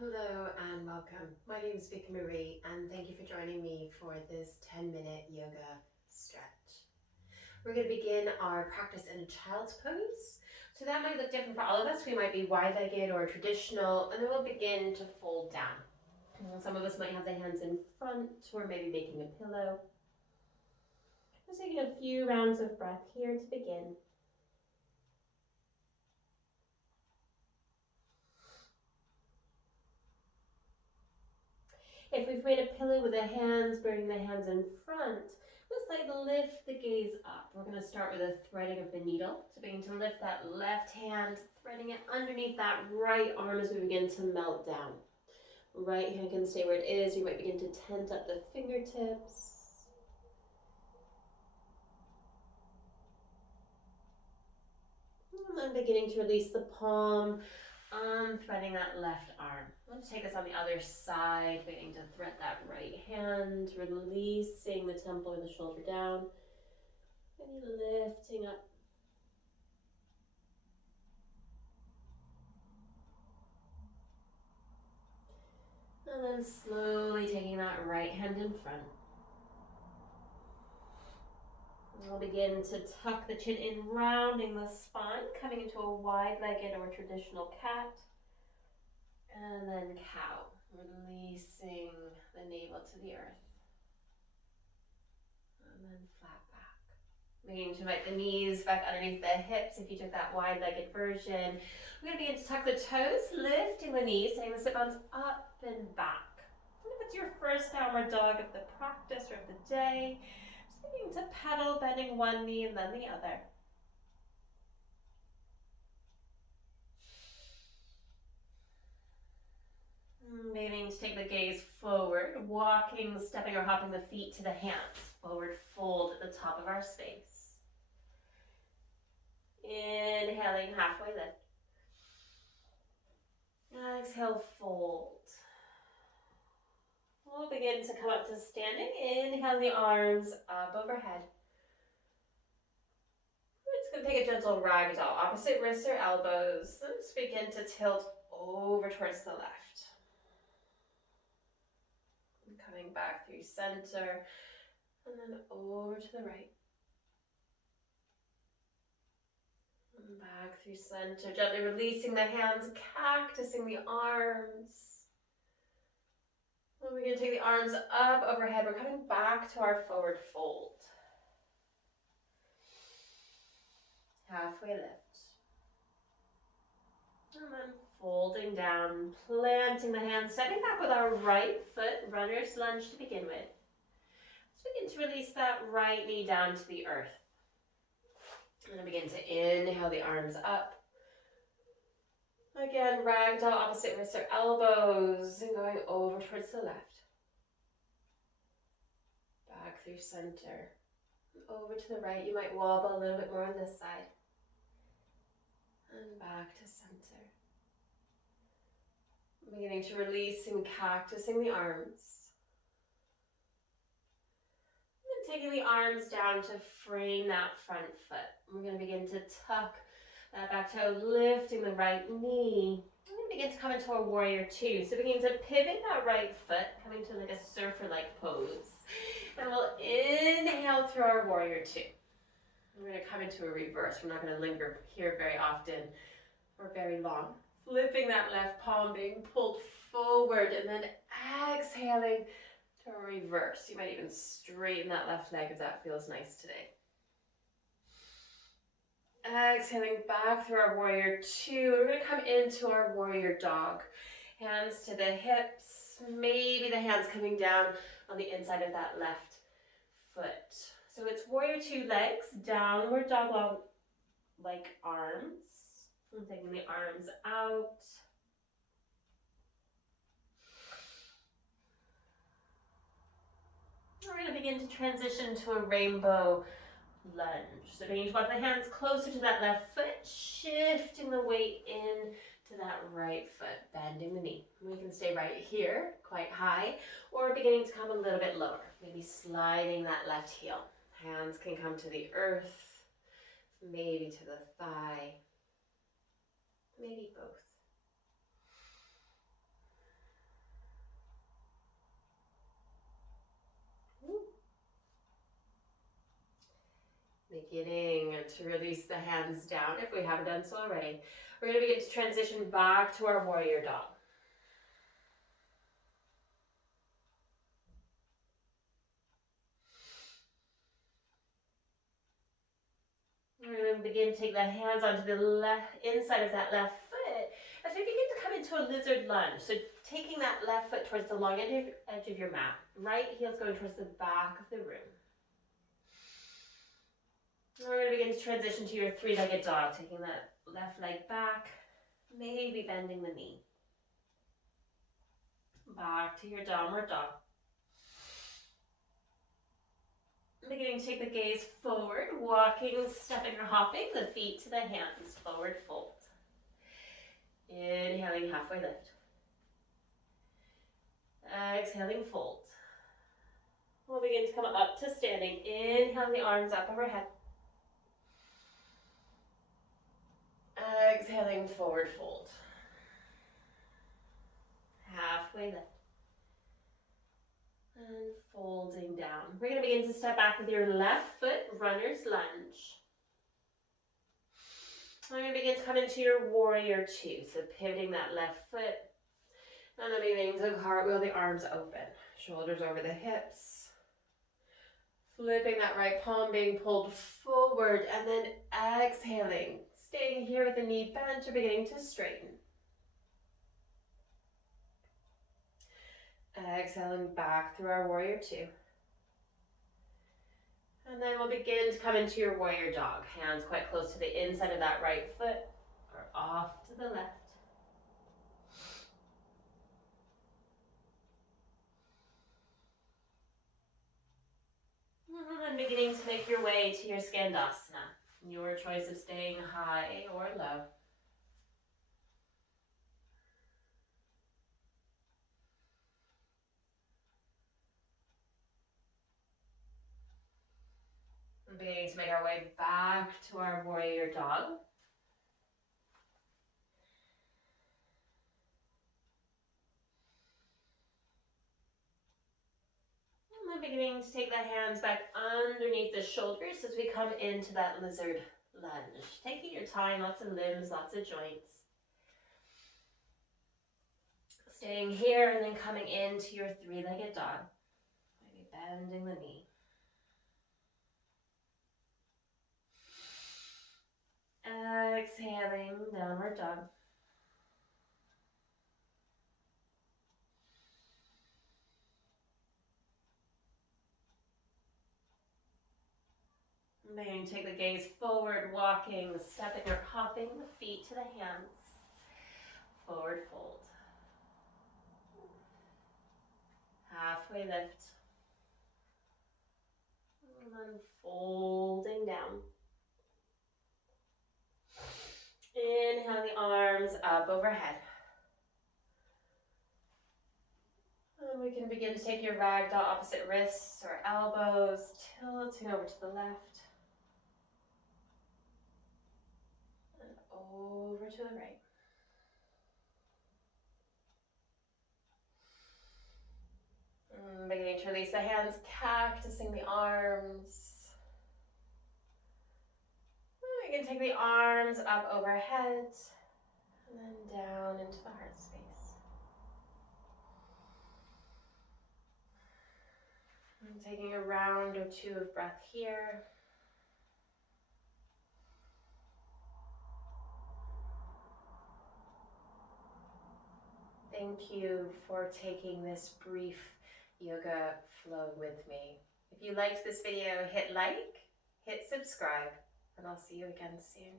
Hello and welcome. My name is Vickie-Marie and thank you for joining me for this 10-minute yoga stretch. We're going to begin our practice in a child's pose. So that might look different for all of us. We might be wide-legged or traditional, and then we'll begin to fold down. Some of us might have the hands in front or maybe making a pillow. Just taking a few rounds of breath here to begin. If we've made a pillow with the hands, bringing the hands in front, let's lift the gaze up. We're going to start with a threading of the needle. So begin to lift that left hand, threading it underneath that right arm as we begin to melt down. Right hand can stay where it is. You might begin to tent up the fingertips. And then beginning to release the palm, unthreading that left arm. Let's take this on the other side, beginning to thread that right hand, releasing the temple and the shoulder down. Maybe lifting up. And then slowly taking that right hand in front. We'll begin to tuck the chin in, rounding the spine, coming into a wide-legged or traditional cat. And then cow, releasing the navel to the earth. And then flat back. Beginning to invite the knees back underneath the hips if you took that wide-legged version. We're going to begin to tuck the toes, lifting the knees, taking the sit bones up and back. If it's your first downward dog of the practice or of the day, just beginning to pedal, bending one knee and then the other. Beginning to take the gaze forward, walking, stepping or hopping the feet to the hands. Forward fold at the top of our space. Inhaling, halfway lift. Exhale, fold. We'll begin to come up to standing. Inhale the arms up overhead. We're just going to take a gentle ragdoll. Opposite wrists or elbows. Then just begin to tilt over towards the left. Coming back through center. And then over to the right. And back through center. Gently releasing the hands, cactusing the arms. And we're going to take the arms up overhead. We're coming back to our forward fold. Halfway lift. And then folding down, planting the hands, stepping back with our right foot, runner's lunge to begin with. So begin to release that right knee down to the earth. And then begin to inhale the arms up. Again, ragdoll, opposite wrists or elbows, and going over towards the left. Back through center. Over to the right, you might wobble a little bit more on this side. And back to center. Beginning to release and cactusing the arms. And then taking the arms down to frame that front foot. We're going to begin to tuck that back toe, lifting the right knee. And then begin to come into a warrior two. So begin to pivot that right foot, coming to like a surfer-like pose. And we'll inhale through our warrior two. We're going to come into a reverse. We're not going to linger here very often or very long. Flipping that left palm, being pulled forward, and then exhaling to a reverse. You might even straighten that left leg if that feels nice today. Exhaling back through our warrior two. We're going to come into our warrior dog. Hands to the hips, maybe the hands coming down on the inside of that left foot. So it's warrior two legs, downward dog like arms. I'm taking the arms out. We're going to begin to transition to a rainbow lunge. So beginning to walk the hands closer to that left foot, shifting the weight in to that right foot, bending the knee. We can stay right here, quite high, or beginning to come a little bit lower. Maybe sliding that left heel. Hands can come to the earth, maybe to the thigh, maybe both. Beginning to release the hands down if we haven't done so already. We're going to begin to transition back to our warrior dog. We're going to begin to take the hands onto the left inside of that left foot as we begin to come into a lizard lunge. So taking that left foot towards the long edge of your mat. Right heel's going towards the back of the room. And we're going to begin to transition to your three-legged dog, taking that left leg back, maybe bending the knee. Back to your downward dog. Beginning to take the gaze forward, walking, stepping or hopping, the feet to the hands, forward fold. Inhaling, halfway lift. Exhaling, fold. We'll begin to come up to standing. Inhale the arms up overhead. Exhaling, forward fold. Halfway lift. And folding down. We're going to begin to step back with your left foot, runner's lunge. We're going to begin to come into your warrior two. So pivoting that left foot. And then beginning to cartwheel the arms open. Shoulders over the hips. Flipping that right palm, being pulled forward. And then exhaling. Staying here with the knee bent or beginning to straighten. Exhaling back through our warrior two. And then we'll begin to come into your warrior dog. Hands quite close to the inside of that right foot or off to the left. And beginning to make your way to your Skandasana. Your choice of staying high or low. And beginning to make our way back to our warrior dog. And then beginning to take the hands back underneath the shoulders as we come into that lizard lunge. Taking your time, lots of limbs, lots of joints. Staying here and then coming into your three-legged dog. Maybe bending the knee. Exhaling, downward dog. Then take the gaze forward, walking, stepping or hopping, the feet to the hands. Forward fold. Halfway lift. And then folding down. Inhale the arms up overhead. And we can begin to take your ragdoll opposite wrists or elbows, tilting over to the left. And over to the right. And beginning to release the hands, cactusing the arms. We can take the arms up overhead and then down into the heart space. And taking a round or two of breath here. Thank you for taking this brief yoga flow with me. If you liked this video, hit like, hit subscribe, and I'll see you again soon.